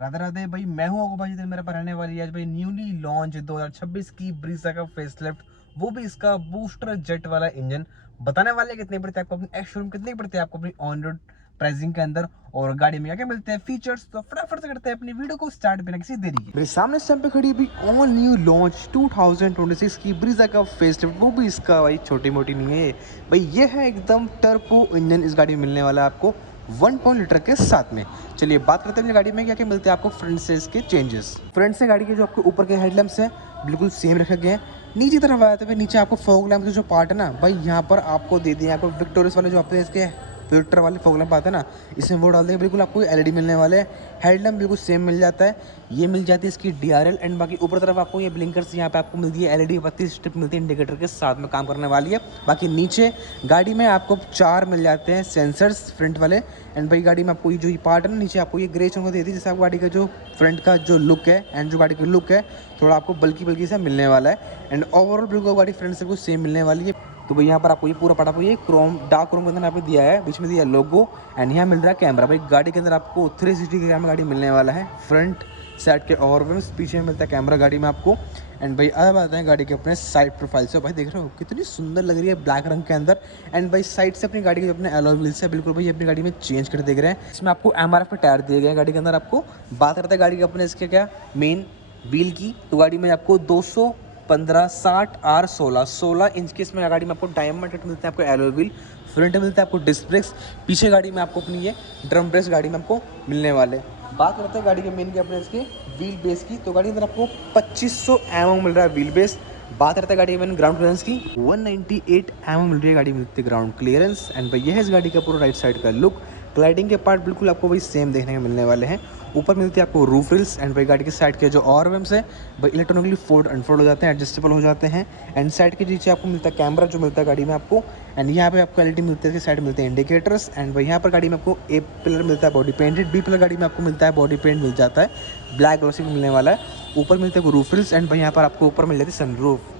राधे राधे भाई, मैं हूँ आपको भाई। मेरे पर रहने वाली है आज भाई न्यूली लॉन्च 2026 की ब्रीजा का फेसलिफ्ट, वो भी इसका बूस्टर जेट वाला इंजन। बताने वाले कितने पड़ते हैं आपको अपने एक्स शोरूम, कितने पड़ते हैं आपको अपनी ऑन रोड प्राइसिंग के अंदर, और गाड़ी में क्या क्या मिलते हैं फीचर्स। तो फटाफट से करते हैं अपनी वीडियो को स्टार्ट बिना किसी देरी के। मेरे सामने इस टाइम पे खड़ी अभी ऑल न्यू लॉन्च 2026 की ब्रीजा का फेसलिफ्ट, वो भी इसका भाई छोटी मोटी नहीं है भाई, ये है एकदम टर्बो इंजन इस गाड़ी में मिलने वाला है आपको 1 लीटर के साथ में। चलिए बात करते हैं गाड़ी में क्या क्या मिलते हैं आपको फ्रंट से इसके चेंजेस। फ्रंट से गाड़ी के जो आपको ऊपर के हेडलैम्प्स है बिल्कुल सेम रखे गए हैं। नीचे तरफ आते हुए नीचे आपको फॉग लैम्प के जो पार्ट है ना भाई, यहाँ पर आपको दे दिए आपको विक्टोरियस वाले जो आपके इसके फिल्टर वाले फॉग लैम्प आते हैं ना, इसमें वो डाल देंगे। बिल्कुल आपको एलईडी मिलने वाले हैं। हेडलैम्प बिल्कुल सेम मिल जाता है। ये मिल जाती है इसकी डीआरएल, एंड बाकी ऊपर तरफ आपको ये ब्लिंकर्स यहाँ पे आपको मिलती है एलईडी 32 स्ट्रिप मिलती है इंडिकेटर के साथ में काम करने वाली है। बाकी नीचे गाड़ी में आपको 4 मिल जाते हैं सेंसर्स फ्रंट वाले। एंड भाई गाड़ी में आपको ये जो ये पार्ट है ना नीचे आपको ये ग्रे चौंक देती है, जैसे आपको गाड़ी का जो फ्रंट का जो लुक है एंड जो गाड़ी का लुक है थोड़ा आपको बल्कि सा मिलने वाला है। एंड ओवरऑल बिल्कुल गाड़ी फ्रंट से कुछ सेम मिलने वाली है। तो भाई यहाँ पर आपको ये पूरा पटा ये क्रोम डार्क क्रोम के अंदर यहाँ पे दिया है, बीच में दिया लोगो, एंड यहाँ मिल रहा है कैमरा। भाई गाड़ी के अंदर आपको 360 का कैमरा गाड़ी मिलने वाला है फ्रंट साइड के, और पीछे में मिलता है कैमरा गाड़ी में आपको। एंड भाई अब आते हैं गाड़ी के अपने साइड प्रोफाइल से। भाई देख रहे हो कितनी सुंदर लग रही है ब्लैक रंग के अंदर। एंड भाई साइड से अपनी गाड़ी के अपने अलॉय व्हील्स है बिल्कुल भाई अपनी गाड़ी में चेंज कर देख रहे हैं। इसमें आपको एमआरएफ के टायर दिए गए हैं गाड़ी के अंदर। आपको बात करते हैं गाड़ी के अपने इसके क्या मेन व्हील की, तो गाड़ी में आपको 215 60 R 16 इंच की इसमें गाड़ी में आपको डायमंड कट मिलते हैं आपको एलॉय व्हील। फ्रंट में मिलता है आपको डिस्क ब्रेक्स। पीछे गाड़ी में आपको अपनी ये ड्रम ब्रेक्स गाड़ी में आपको मिलने वाले। बात करते हैं गाड़ी के मेन के अपने इसके व्हील बेस की, तो गाड़ी के अंदर आपको 2500 mm मिल रहा है व्हील बेस। बात करते हैं गाड़ी के ग्राउंड क्लियरेंस की, 198 mm मिल रही है गाड़ी में मिलती है ग्राउंड क्लियरेंस। एंड भाई ये है इस गाड़ी का पूरा राइट साइड का लुक। ग्लाइडिंग के पार्ट बिल्कुल आपको वही सेम देखने को मिलने वाले हैं। ऊपर मिलती है आपको रूफ रिल्स, एंड भाई गाड़ी के साइड के जो और वेम्स है भाई इलेक्ट्रॉनिकली फोल्ड अनफोल्ड हो जाते हैं, एडजस्टेबल हो जाते हैं। एंड साइड के नीचे आपको मिलता है कैमरा जो मिलता है गाड़ी में आपको। एंड यहाँ पे आपको एलईडी मिलती है, साइड मिलते हैं इंडिकेटर्स। एंड भाई यहाँ पर गाड़ी में आपको ए पिलर मिलता है बॉडी पेंटेड, बी पिलर गाड़ी में आपको मिलता है बॉडी पेंट मिल जाता है, ब्लैक ग्लॉसी मिलने वाला है। ऊपर मिलते हैं रूफ रिल्स, एंड भाई यहाँ पर आपको ऊपर मिल जाती है सनरूफ।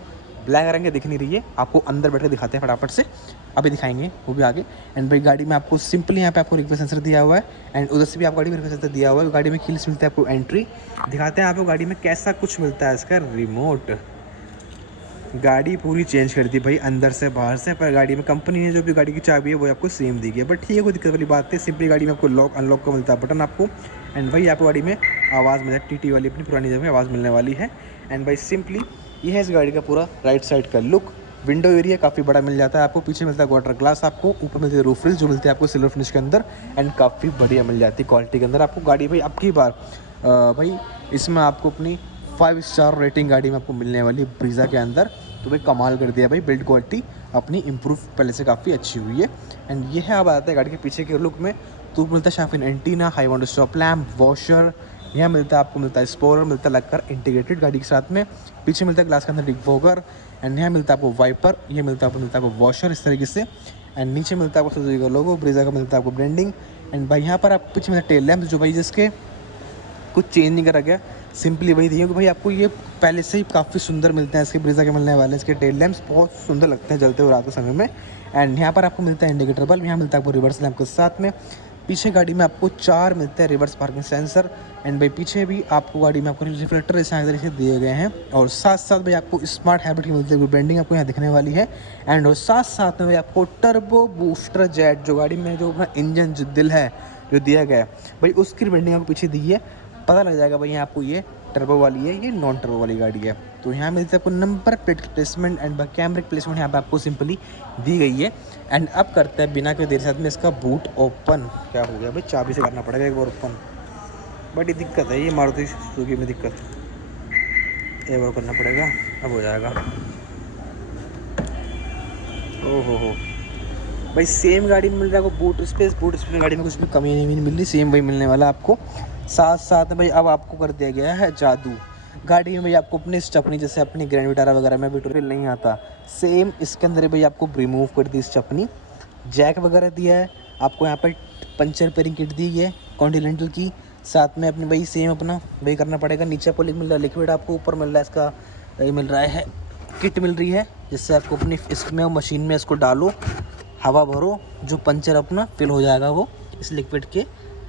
ब्लैक रंग के दिख नहीं रही है, आपको अंदर बैठ के दिखाते हैं फटाफट से, अभी दिखाएंगे वो भी आगे। एंड भाई गाड़ी में आपको सिंपली यहाँ पे आपको रिक्वेस्ट सेंसर दिया हुआ है, एंड उधर से भी आपको गाड़ी में रिक्वेस्ट सेंसर दिया हुआ है। गाड़ी में कील्स मिलता है आपको एंट्री। दिखाते हैं आपको गाड़ी में कैसा कुछ मिलता है इसका रिमोट। गाड़ी पूरी चेंज कर दी भाई अंदर से बाहर से, पर गाड़ी में कंपनी ने जो भी गाड़ी की चाबी है वो आपको सेम दी गई है। बट ठीक है, कोई दिक्कत वाली बात नहीं। सिंपली गाड़ी में आपको लॉक अनलॉक का मिलता है बटन आपको। एंड भाई आपको गाड़ी में आवाज़ मिलता है टीटी वाली अपनी पुरानी जगह में आवाज़ मिलने वाली है। एंड भाई सिंपली ये है इस गाड़ी का पूरा राइट साइड का लुक। विंडो एरिया काफ़ी बड़ा मिल जाता है आपको। पीछे मिलता है वाटर ग्लास आपको, ऊपर मिलती है रूफ रिल्स जो मिलती है आपको सिल्वर फिनिश के अंदर, एंड काफ़ी बढ़िया मिल जाती है क्वालिटी के अंदर आपको गाड़ी। भाई अब की बार भाई इसमें आपको अपनी 5 स्टार रेटिंग गाड़ी में आपको मिलने वाली ब्रीजा के अंदर। तो भाई कमाल कर दिया भाई, बिल्ड क्वालिटी अपनी इम्प्रूव पहले से काफ़ी अच्छी हुई है। एंड ये है अब आता है गाड़ी के पीछे के लुक में, तो मिलता है शाफिन एंटीना, हाई वाउंड स्टॉप लैम्प, वॉशर। यहाँ मिलता है आपको मिलता है स्पोलर, मिलता है लगकर इंटीग्रेटेड गाड़ी के साथ में। पीछे मिलता है ग्लास के अंदर डिफॉगर, एंड यहाँ मिलता है आपको वाइपर, ये मिलता है आपको वॉशर इस तरीके से। एंड नीचे मिलता है आपको सुजुकी का लोगो, ब्रीजा का मिलता है आपको ब्रांडिंग। एंड भाई यहाँ पर आप पीछे मिलता है टेल लैम्प जो भाई जिसके कुछ चेंज नहीं करा गया, सिंपली वही दिए कि भाई आपको ये पहले से ही काफ़ी सुंदर मिलते हैं इसके ब्रीजा के मिलने वाले। इसके टेल लैंप्स बहुत सुंदर लगते हैं जलते हुए रात के समय में। एंड यहाँ पर आपको मिलता है इंडिकेटर बल्ब, यहाँ मिलता है आपको रिवर्स लैंप के साथ में। पीछे गाड़ी में आपको 4 मिलते हैं रिवर्स पार्किंग सेंसर। एंड भाई पीछे भी आपको गाड़ी में आपको रिफ्लेक्टर इस तरीके से दिए गए हैं, और साथ साथ भाई आपको स्मार्ट हैबिट की मिलती है ब्रांडिंग आपको यहाँ दिखने वाली है। एंड और साथ साथ में भाई आपको टर्बो बूस्टर जेट जो गाड़ी में जो इंजन जो दिल है जो दिया गया है भाई उसकी ब्रांडिंग आपको पीछे दी है। पता लग जाएगा भाई आपको ये टर्बो वाली है, ये नॉन टर्बो वाली गाड़ी है। तो यहाँ मिलता है आपको नंबर प्लेट प्लेसमेंट एंड कैमरे प्लेसमेंट यहाँ पे आपको सिंपली दी गई है। एंड अब करते हैं बिना कोई देर साथ में इसका बूट ओपन। क्या हो गया भाई, चाबी से करना पड़ेगा एक बार ओपन, बड़ी दिक्कत है ये मारुति सुजुकी में दिक्कत, एक बार करना पड़ेगा, अब हो जाएगा। ओहो भाई सेम गाड़ी में मिल रहा है आपको बूट स्पेस गाड़ी में कुछ भी कमी नहीं मिल रही, सेम वही मिलने वाला आपको। साथ साथ में भाई अब आपको कर दिया गया है जादू। गाड़ी में भाई आपको अपनी स्टपनी जैसे अपनी ग्रैंड विटारा वगैरह में भी टूरिल नहीं आता, सेम इसके अंदर भाई आपको रिमूव कर दी स्टपनी। जैक वगैरह दिया है आपको, यहाँ पर पंचर रिपेयरिंग किट दी है कॉन्टिनेंटल की। साथ में अपनी भाई सेम अपना वही करना पड़ेगा। नीचे आपको मिल रहा है लिक्विड आपको, ऊपर मिल रहा है इसका ये मिल रहा है किट मिल रही है, जिससे आपको अपनी इसमें मशीन में इसको डालो, हवा भरो, जो पंचर अपना फिल हो जाएगा वो इस लिक्विड के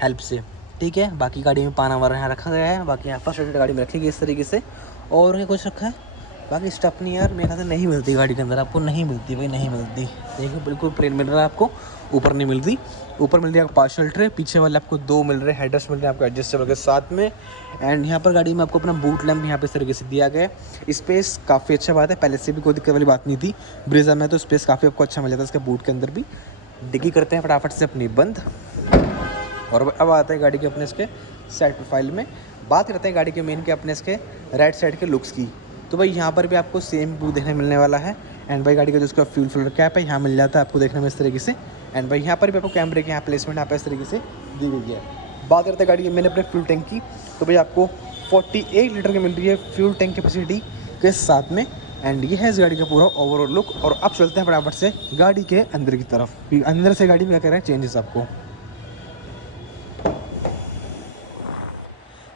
हेल्प से। ठीक है। बाकी गाड़ी में पाना वाना यहाँ रखा गया है, बाकी यहाँ फर्स्ट एड गाड़ी में रखेगी इस तरीके से। और ये कुछ रखा है, बाकी स्टेपनी यार मेरे ख्याल से नहीं मिलती गाड़ी के अंदर, आपको नहीं मिलती भाई, नहीं मिलती। देखिए बिल्कुल प्लेन मिल रहा है आपको, ऊपर नहीं मिलती। ऊपर मिल रही है आपको पार्शल ट्रे, पीछे वाले आपको 2 मिल रहे हैं हेडर्स मिल रहे हैं आपको एडजस्टेबल के साथ में। एंड यहाँ पर गाड़ी में आपको अपना बूट लैम्प यहाँ पे इस तरीके से दिया गया है। स्पेस काफ़ी अच्छा बात है, पहले से भी कोई दिक्कत वाली बात नहीं थी। ब्रीजा में तो स्पेस काफ़ी आपको अच्छा मिल जाता है इसके बूट के अंदर भी। डिग्गी करते हैं फटाफट से अपनी बंद, और अब आते हैं गाड़ी के अपने इसके साइड प्रोफाइल में। बात करते हैं गाड़ी के मेन के अपने इसके राइट साइड के लुक्स की। तो भाई यहाँ पर भी आपको सेम व्यू देखने मिलने वाला है। एंड भाई गाड़ी का जो उसका फ्यूल फिल्टर कैप है यहाँ मिल जाता है आपको देखने में इस तरीके से। एंड भाई यहाँ पर भी आपको कैमरे के यहाँ प्लेसमेंट यहाँ पर इस तरीके से दी गई है। बात करते हैं गाड़ी की मैंने अपने फ्यूल टैंक की, तो भाई आपको 48 लीटर की मिल रही है फ्यूल टैंक कैपेसिटी के साथ में। एंड ये है इस गाड़ी का पूरा ओवरऑल लुक। और अब चलते हैं फटाफट से गाड़ी के अंदर की तरफ, अंदर से गाड़ी में क्या कर रहे हैं चेंजेस आपको।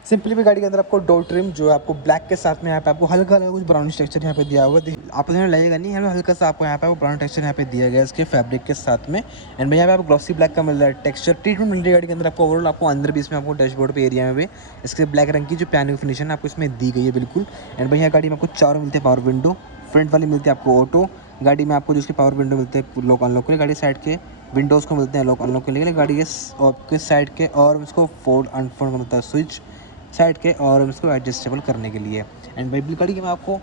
सिंपली भी गाड़ी के अंदर आपको डोर ट्रिम जो है आपको ब्लैक के साथ में यहाँ पे आपको हल्का हल्का कुछ ब्राउनिश टेक्सचर यहाँ पे दिया हुआ है, आपको लगेगा नहीं, हल्का सा आपको यहाँ पे ब्राउन टेक्सचर यहाँ पे दिया गया है इसके फैब्रिक के साथ में। एंड भाई यहाँ पे आपको ग्लॉसी ब्लैक का मिल रहा है टेक्सचर, ट्रीटमेंट मिल रही है गाड़ी के अंदर आपको ओवरऑल। आपको अंदर भी इसमें आपको डैशबोर्ड पे एरिया में भी इसके ब्लैक रंग की जो पियानो फिनिशन आपको इसमें दी गई है बिल्कुल। एंड भाई यहाँ गाड़ी में आपको 4 मिलते हैं पावर विंडो, फ्रंट वाली मिलती है आपको ऑटो। गाड़ी में आपको जो उसके पावर विंडो मिलते हैं लॉक अनलॉक के लिए, गाड़ी साइड के विंडोज़ को मिलते हैं लॉक अनलॉक के लिए, गाड़ी के साइड के और उसको फोल्ड अनफोल्ड का मिलता है स्विच साइड के, और इसको एडजस्टेबल करने के लिए। एंड भाई गाड़ी में आपको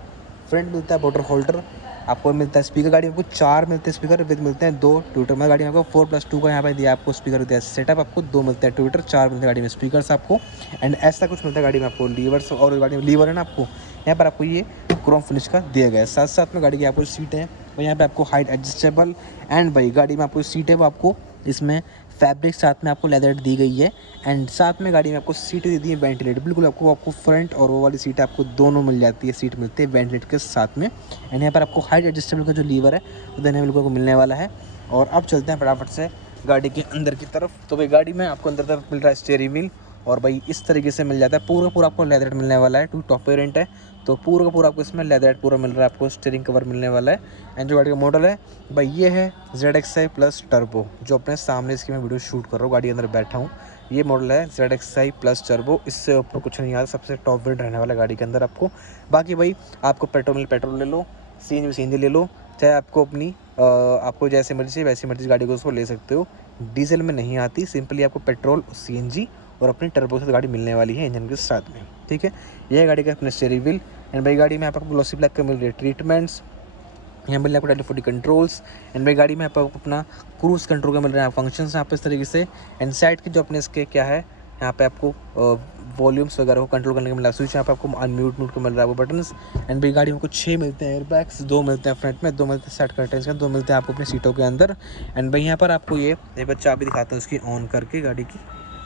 फ्रंट मिलता है वाटर होल्डर, आपको मिलता है स्पीकर। गाड़ी में आपको 4 मिलते हैं स्पीकर विद मिलते हैं 2 ट्विटर में। गाड़ी में आपको 4+2 का यहाँ पे दिया आपको स्पीकर दिया सेटअप, आपको 2 मिलते हैं ट्विटर, 4 मिलते हैं गाड़ी में स्पीकर्स आपको। एंड ऐसा कुछ मिलता है गाड़ी में आपको लीवर्स, और गाड़ी में लीवर है ना आपको यहाँ पर आपको ये क्रोम फिनिश का दिया गया है। साथ साथ में गाड़ी की आपको सीट है भाई यहाँ पे आपको हाइट एडजस्टेबल। एंड भाई गाड़ी में आपको सीट है वो आपको इसमें फैब्रिक साथ में आपको लेदर दी गई है। एंड साथ में गाड़ी में आपको सीटें दी दी है वेंटिलेटर, बिल्कुल आपको फ्रंट और वो वाली सीट आपको दोनों मिल जाती है, सीट मिलती है वेंटिलेटर के साथ में। एंड यहाँ पर आपको हाइट एडजस्टेबल का जो लीवर है वो देने बिल्कुल आपको मिलने वाला है। और अब चलते हैं फटाफट से गाड़ी के अंदर की तरफ। तो भाई गाड़ी में आपको अंदर तरफ मिल रहा है स्टीयरिंग व्हील, और भाई इस तरीके से मिल जाता है पूरा आपको लेदर मिलने वाला है। 2 टॉप वेरिएंट है तो पूरा का पूरा आपको इसमें लेदर पूरा मिल रहा है, आपको स्टीयरिंग कवर मिलने वाला है। एंड जो गाड़ी का मॉडल है भाई ये है ZXi प्लस टर्बो, जो अपने सामने इसकी मैं वीडियो शूट कर रहा हूँ, गाड़ी अंदर बैठा हूँ। ये मॉडल है ZXi प्लस टर्बो, इससे ऊपर कुछ नहीं आता, सबसे टॉप वेरिएंट रहने वाला गाड़ी के अंदर आपको। बाकी भाई आपको पेट्रोल ले लो, CNG ले लो, चाहे आपको अपनी आपको जैसे मर्जी वैसी मर्जी गाड़ी को उसको ले सकते हो। डीजल में नहीं आती, सिंपली आपको पेट्रोल, CNG और अपनी टर्बो से गाड़ी मिलने वाली है इंजन के साथ में, ठीक है। यह है गाड़ी का अपना स्टीयरिंग व्हील। एंड भाई गाड़ी में आपको ग्लॉसी ब्लैक का मिल रही है ट्रीटमेंट्स, यहाँ मिल रहा है आपको टेलीफोन कंट्रोल्स। एंड भाई गाड़ी में आपको अपना क्रूज़ कंट्रोल का मिल रहा है फंक्शंस यहाँ पे इस तरीके से। एंड साइड के जो अपने इसके क्या है यहाँ पे आपको वॉल्यूम्स वगैरह को कंट्रोल करने का मिल रहा है स्विच, यहाँ पे आपको अनम्यूट म्यूट को मिल रहा है वो बटन्स। एंड भाई गाड़ी में आपको 6 मिलते हैं एयरबैग्स, 2 मिलते हैं फ्रंट में, 2 मिलते हैं साइड कर्टेंस का, 2 मिलते हैं आपको अपनी सीटों के अंदर। एंड भाई यहाँ पर आपको ये चाबी दिखाता हूँ उसकी ऑन करके गाड़ी की।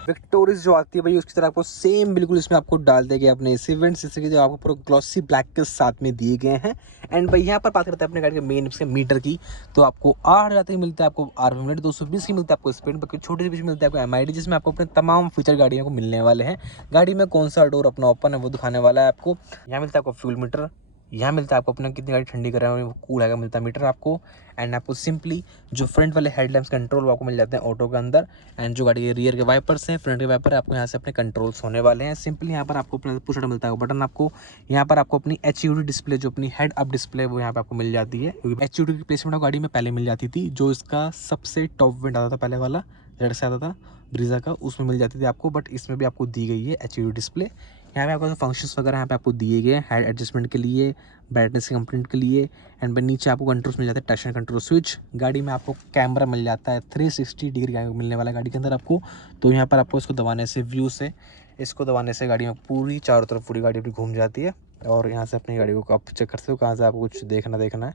विक्टोरिस जो आती है भाई उसकी तरह आपको सेम बिल्कुल इसमें आपको डाल देंगे अपने इवेंट्स, जैसे कि जो आपको पूरा ग्लॉसी ब्लैक के साथ में दिए गए हैं। एंड भाई यहाँ पर बात करते हैं अपने गाड़ी के मेन इसके मीटर की, तो आपको 8,000 तक मिलता है आपको RPM, 220 की मिलता है आपको स्पीड, बाकी छोटे से बीच मिलता है आपको MID, जिसमें आपको अपने तमाम फीचर गाड़ियों को मिलने वाले हैं। गाड़ी में कौन सा डोर अपना ओपन है वो दिखाने वाला है आपको। यहाँ मिलता है आपको फ्यूल मीटर, यहाँ मिलता है आपको अपना कितनी गाड़ी ठंडी कर रहा है वो कूल है मिलता है मीटर आपको। एंड आपको सिंपली जो फ्रंट वाले हेडलैम्प्स कंट्रोल वो आपको मिल जाते हैं ऑटो के अंदर। एंड जो गाड़ी के रियर के वाइपर्स हैं, फ्रंट के वाइपर आपको यहाँ से अपने कंट्रोल्स होने वाले हैं। सिंपली यहाँ पर आपको पुश बटन मिलता है बटन आपको, यहाँ पर आपको अपनी HUD डिस्प्ले जो अपनी हेड अप डिस्प्ले वो यहाँ पे आपको मिल जाती है, क्योंकि HUD की प्लेसमेंट गाड़ी में पहले मिल जाती थी। जो इसका सबसे टॉप वेरिएंट आता था पहले वाला रेड से आता था ब्रीजा का, उसमें मिल जाती थी आपको, बट इसमें भी आपको दी गई है HUD डिस्प्ले। यहाँ पे आपको फंक्शंस वगैरह यहाँ पे आपको दिए गए हैं हेड एडजस्टमेंट के लिए, ब्राइटनेस कंप्लेंट के लिए। एंड फिर नीचे आपको कंट्रोल्स मिल जाते हैं, टच कंट्रोल स्विच। गाड़ी में आपको कैमरा मिल जाता है 360 डिग्री मिलने वाला है गाड़ी के अंदर आपको। तो यहाँ पर आपको इसको दबाने से व्यू से इसको दबाने से गाड़ी में पूरी चारों तरफ पूरी गाड़ी अपनी घूम जाती है। और यहाँ से अपनी गाड़ी को आप चेक कर सकते हो कहाँ से आपको कुछ देखना है,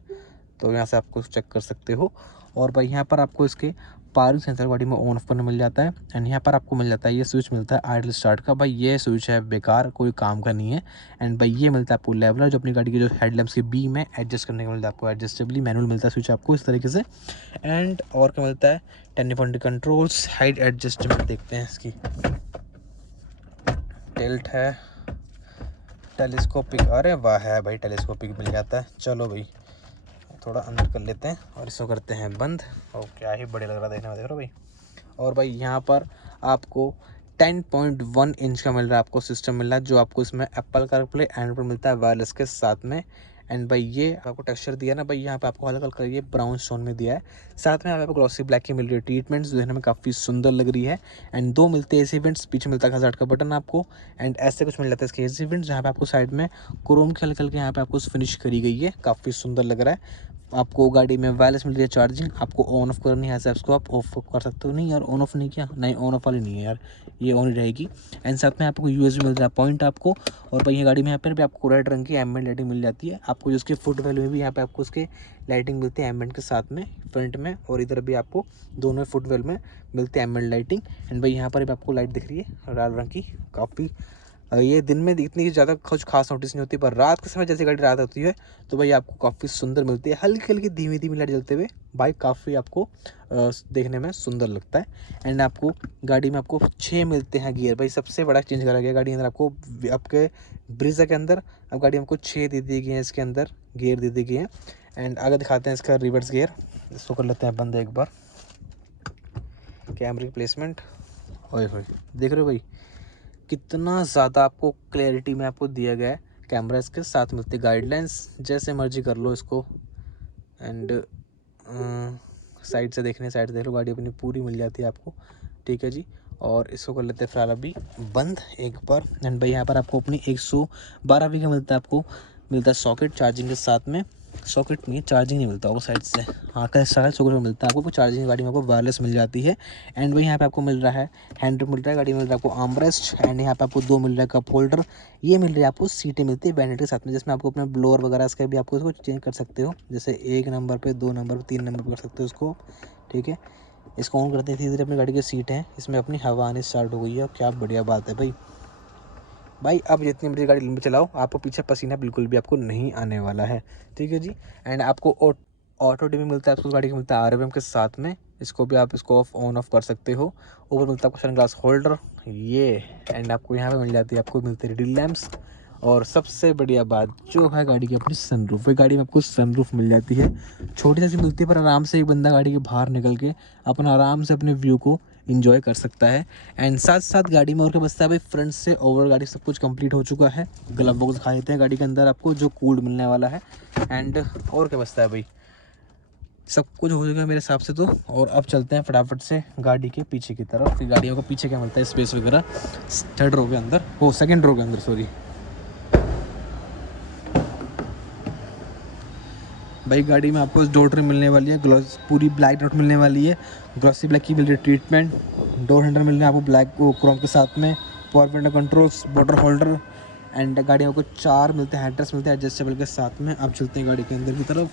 तो यहाँ से आपको चेक कर सकते हो। और भाई यहाँ पर आपको इसके पार्किंग सेंसर गाड़ी में ऑन ऑफ करने मिल जाता है। एंड यहाँ पर आपको मिल जाता है ये स्विच मिलता है आइडल स्टार्ट का, भाई ये स्विच है बेकार, कोई काम का नहीं है। एंड भाई ये मिलता है आपको लेवलर, जो अपनी गाड़ी के जो हेडलैम्प्स की बीम है एडजस्ट करने का मिलता है आपको, एडजस्टेबली मैनुअल मिलता है स्विच आपको इस तरीके से। एंड और क्या मिलता है 1040 कंट्रोल्स, हाइट एडजस्टमेंट देखते हैं इसकी, टिल्ट है, टेलीस्कोपिक, अरे वाह है भाई टेलीस्कोपिक मिल जाता है। चलो भाई थोड़ा अंदर कर लेते हैं और इसको करते हैं बंद। और क्या ही बढ़िया लग रहा है देखने में, देख रहे हो भाई। और भाई यहाँ पर आपको 10.1 इंच का मिल रहा है आपको सिस्टम मिल रहा है, जो आपको इसमें एप्पल कारप्ले एंड्रॉइड मिलता है वायरलेस के साथ में। एंड भाई ये आपको टेक्सचर दिया ना भाई, यहाँ पे आपको हल्का हल्का ये ब्राउन स्टोन में दिया है। साथ में यहाँ पे आपको ग्लॉसी ब्लैक की मिल रही है ट्रीटमेंट्स, जो देखने में काफ़ी सुंदर लग रही है। एंड 2 मिलते हैं एसी इवेंट्स, पीछे मिलता है हज़ार्ड का बटन आपको। एंड ऐसे कुछ मिल जाता है इसके एसी इवेंट्स, जहाँ पे आपको साइड में क्रोम के हल्के हल्के यहाँ पे आपको फिनिश करी गई है, काफ़ी सुंदर लग रहा है। आपको गाड़ी में वायरलेस मिल रही है चार्जिंग, आपको ऑन ऑफ करनी है, ऐसे इसको आप ऑफ कर सकते हो। नहीं यार ऑन ऑफ नहीं किया, नहीं ऑन ऑफ वाली नहीं है यार, ये ऑन ही रहेगी। एंड साथ में आपको यूएसबी मिल रहा है पॉइंट आपको। और भाई ये गाड़ी में यहाँ पर भी आपको रेड रंग की एम्बिएंट लाइटिंग मिल जाती है आपको, जिसके फुट वैल्यू में भी यहाँ पे आपको उसके लाइटिंग मिलती है एम्बिएंट के साथ में फ्रंट में, और इधर भी आपको दोनों फुट वेल में मिलती है एम्बिएंट लाइटिंग। एंड भाई यहाँ पर भी आपको लाइट दिख रही है लाल रंग की, काफ़ी ये दिन में इतनी ज़्यादा कुछ खास नोटिस नहीं होती, पर रात के समय जैसे गाड़ी रात होती है तो भाई आपको काफ़ी सुंदर मिलती है, हल्की हल्की धीमी धीमी लाइट जलते हुए बाइक काफ़ी आपको देखने में सुंदर लगता है। एंड आपको गाड़ी में आपको 6 मिलते हैं गियर, भाई सबसे बड़ा चेंज करा गया गाड़ी के अंदर आपको, आपके ब्रीजा के अंदर अब गाड़ी में आपको 6 दे दिए गए हैं, इसके अंदर गियर दे दिए गए हैं। एंड आगे दिखाते हैं इसका रिवर्स गियर, इसको कर लेते हैं बंद एक बार। कैमरे की प्लेसमेंट ओए होए, देख रहे हो भाई कितना ज़्यादा आपको क्लैरिटी में आपको दिया गया है। कैमरा इसके साथ मिलती है, गाइडलाइंस जैसे मर्जी कर लो इसको। एंड साइड से देखने, साइड से देख लो, गाड़ी अपनी पूरी मिल जाती है आपको, ठीक है जी। और इसको कर लेते हैं फिलहाल अभी बंद एक बार। एंड भाई यहाँ पर आपको अपनी 112 का मिलता है, आपको मिलता है सॉकेट चार्जिंग के साथ में। सॉकेट नहीं, चार्जिंग नहीं मिलता होगा साइड से, हाँ का सारा सॉकेट में मिलता है आपको, चार्जिंग गाड़ी में आपको वायरलेस मिल जाती है। एंड वही यहाँ पे आपको मिल रहा है हैंड मिल रहा है, गाड़ी में मिल रहा है आपको आर्मरेस्ट। एंड यहाँ पे आपको 2 मिल रहा है कप होल्डर, ये मिल रही है आपको सीटें मिलती है बैनेट के साथ में, जिसमें आपको अपने ब्लोअर वगैरह इसका भी आपको इसको चेंज कर सकते हो, जैसे 1 नंबर पर 2 नंबर पर 3 नंबर पर कर सकते हो उसको, ठीक है। इसको ऑन करते हैं धीरे धीरे, अपनी गाड़ी की सीट है इसमें अपनी हवा आनी स्टार्ट हो गई है, और क्या बढ़िया बात है भाई अब जितनी बड़ी गाड़ी लंबी चलाओ आपको पीछे पसीना बिल्कुल भी आपको नहीं आने वाला है, ठीक है जी। एंड आपको ऑटो डिम मिलता है आपको गाड़ी का, मिलता है आरएम के साथ में, इसको भी आप इसको ऑन ऑफ कर सकते हो। ऊपर मिलता है आपको सनग्लास होल्डर ये। एंड आपको यहाँ पे मिल जाती है, आपको मिलते हैं रिडिल लैम्प्स। और सबसे बढ़िया बात जो है गाड़ी की अपनी सनरूफ, वही गाड़ी में आपको सनरूफ मिल जाती है, छोटी सी मिलती है, पर आराम से एक बंदा गाड़ी के बाहर निकल के अपना आराम से अपने व्यू को इंजॉय कर सकता है। एंड साथ साथ गाड़ी में और क्या बचता है भाई, फ्रंट से ओवर गाड़ी सब कुछ कंप्लीट हो चुका है। ग्लव बॉक्स दिखा देते हैं गाड़ी के अंदर आपको, जो कूल्ड मिलने वाला है। एंड और क्या बचता है भाई, सब कुछ हो जाएगा मेरे हिसाब से तो। और अब चलते हैं फटाफट से गाड़ी के पीछे की तरफ, फिर गाड़ियों को पीछे क्या मिलता है स्पेस वगैरह, थर्ड रो के अंदर, वो सेकेंड रो के अंदर सॉरी। भाई गाड़ी में आपको डोर ट्रिम मिलने वाली है, ग्लॉस पूरी ब्लैक डॉट मिलने वाली है, ग्लॉसी ब्लैक की मिल रही है ट्रीटमेंट, डोर हैंडल मिल रहे हैं आपको ब्लैक क्रोम के साथ में, power window controls, water holder. And गाड़ी में आपको 4 मिलते हैं हेडरेस्ट मिलते हैं एडजस्टेबल के साथ में। अब चलते हैं गाड़ी के अंदर की तरफ।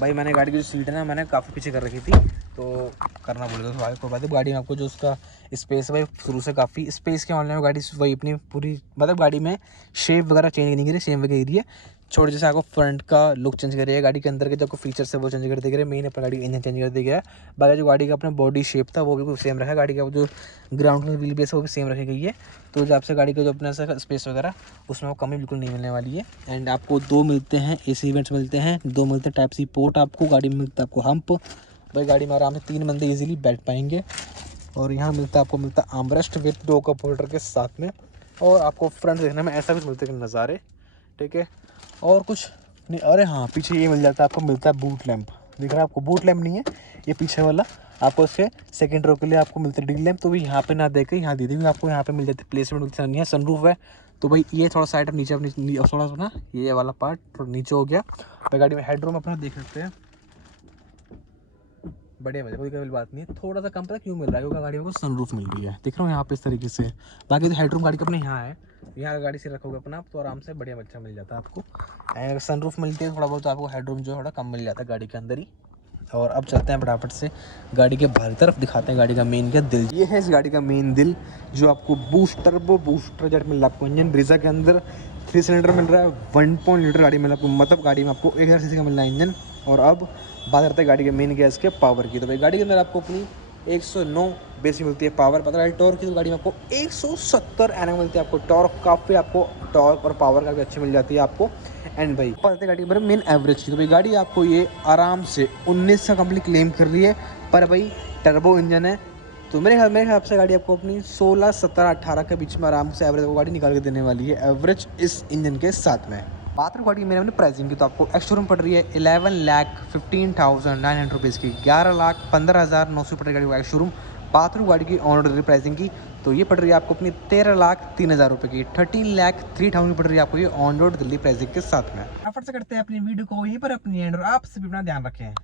भाई मैंने गाड़ी की जो सीट है ना मैंने काफ़ी पीछे कर रखी थी, तो करना भूल गया, तो भाई कोई बात नहीं। गाड़ी में आपको जो उसका स्पेस है भाई शुरू से काफ़ी स्पेस के मामले में गाड़ी वही अपनी पूरी, मतलब गाड़ी में शेप वगैरह चेंज नहीं करी, सेम वगैरह है। छोटे जैसे आपको फ्रंट का लुक चेंज करिए, गाड़ी के अंदर के जो आपको फीचर्स है वो चेंज कर दिया, मेन अपना गाड़ी इंजन चेंज कर दिया गया है। बाकी जो गाड़ी का अपना बॉडी शेप था वो भी सेम रखा है, गाड़ी का जो ग्राउंड का व्हील बेस है वो भी सेम रखी गई है। तो जो आपसे गाड़ी का जो अपना स्पेस वगैरह उसमें वो कमी बिल्कुल नहीं मिलने वाली है। एंड आपको 2 मिलते हैं एसी वेंट्स मिलते हैं, 2 मिलते हैं टाइप सी पोर्ट आपको, गाड़ी में मिलता है आपको हम्प, भाई गाड़ी में आराम से 3 बंदे ईजिली बैठ पाएंगे। और यहाँ मिलता है आपको मिलता है आर्मरेस्ट विथ 2 कप होल्डर के साथ में। और आपको फ्रंट देखने में ऐसा कुछ मिलते हैं नज़ारे, ठीक है। और कुछ नहीं, अरे हाँ पीछे ये मिल जाता है आपको, मिलता है बूट लैंप, दिख रहा है आपको, बूट लैंप नहीं है ये पीछे वाला, आपको इसके सेकंड रो के लिए आपको मिलता है डिग लैंप, तो भी यहाँ पे ना देकर यहाँ दे दी, आपको यहाँ पे मिल जाती है प्लेसमेंट मिलती है, सनरूफ है। तो भाई ये थोड़ा साइड नीचे अपनी थोड़ा सा ना ये वाला पार्ट थोड़ा नीचे हो गया। भाई गाड़ी में हेडरूम अपना देख सकते हैं, बढ़िया बढ़िया, कोई कभी बात नहीं है। थोड़ा सा कम पता क्यों मिल रहा है, क्योंकि गाड़ी को सनरूफ मिल रही है, दिख रहा हूँ यहाँ पे इस तरीके से। बाकी तो हेडरूम गाड़ी का अपने यहाँ है, यहाँ गाड़ी से रखोगे अपना तो आराम से बढ़िया बच्चा मिल जाता है आपको। अगर सनरूफ मिलती है थोड़ा बहुत तो आपको हेडरूम जो है थोड़ा कम मिल जाता है गाड़ी के अंदर ही। और अब चलते हैं फटाफट से गाड़ी के बाहर तरफ, दिखाते हैं गाड़ी का मेन क्या दिल। ये है इस गाड़ी का मेन दिल, जो आपको बूस्टर जेट मिल रहा है आपको इंजन ब्रीजा के अंदर, 3 सिलेंडर मिल रहा है, 1.0 लीटर गाड़ी में आपको, मतलब गाड़ी में आपको 1000 सीसी का मिल रहा है इंजन। और अब बात करते हैं गाड़ी के मेन गैस के पावर की। तो भाई गाड़ी के अंदर आपको अपनी 109 बेसिक मिलती है पावर, पता है टॉर्क की तो गाड़ी में आपको 170 एनएम मिलती है आपको टॉर्क, काफ़ी आपको टॉर्क और पावर काफ़ी अच्छी मिल जाती है आपको। एंड भाई पता है गाड़ी के बारे में मेन एवरेज की, तो भाई गाड़ी आपको ये आराम से 19 का कंप्लीट क्लेम कर रही है, पर भाई टर्बो इंजन है, तो मेरे हिसाब से गाड़ी आपको अपनी 16, 17, 18 के बीच में आराम से एवरेज वो गाड़ी निकाल के देने वाली है, एवरेज इस इंजन के साथ में। बात करूँ गाड़ी मेरे प्राइसिंग की, तो आपको एक्स शोरूम पड़ रही है 11,15,900 रुपीज़ की, 11,15,900 पड़ रही है गाड़ी एक्स शोरूम। बात करूँ गाड़ी की ऑन रोड प्राइसिंग की, तो ये पड़ रही है आपको अपनी 13,03,000 रुपये की, 13,03,000 पड़ रही है आपको ये ऑन रोड दिल्ली प्राइसिंग के साथ में। फटाफट से करते हैं अपनी वीडियो को यहीं पर अपनी एंड, और आप सभी अपना ध्यान रखें।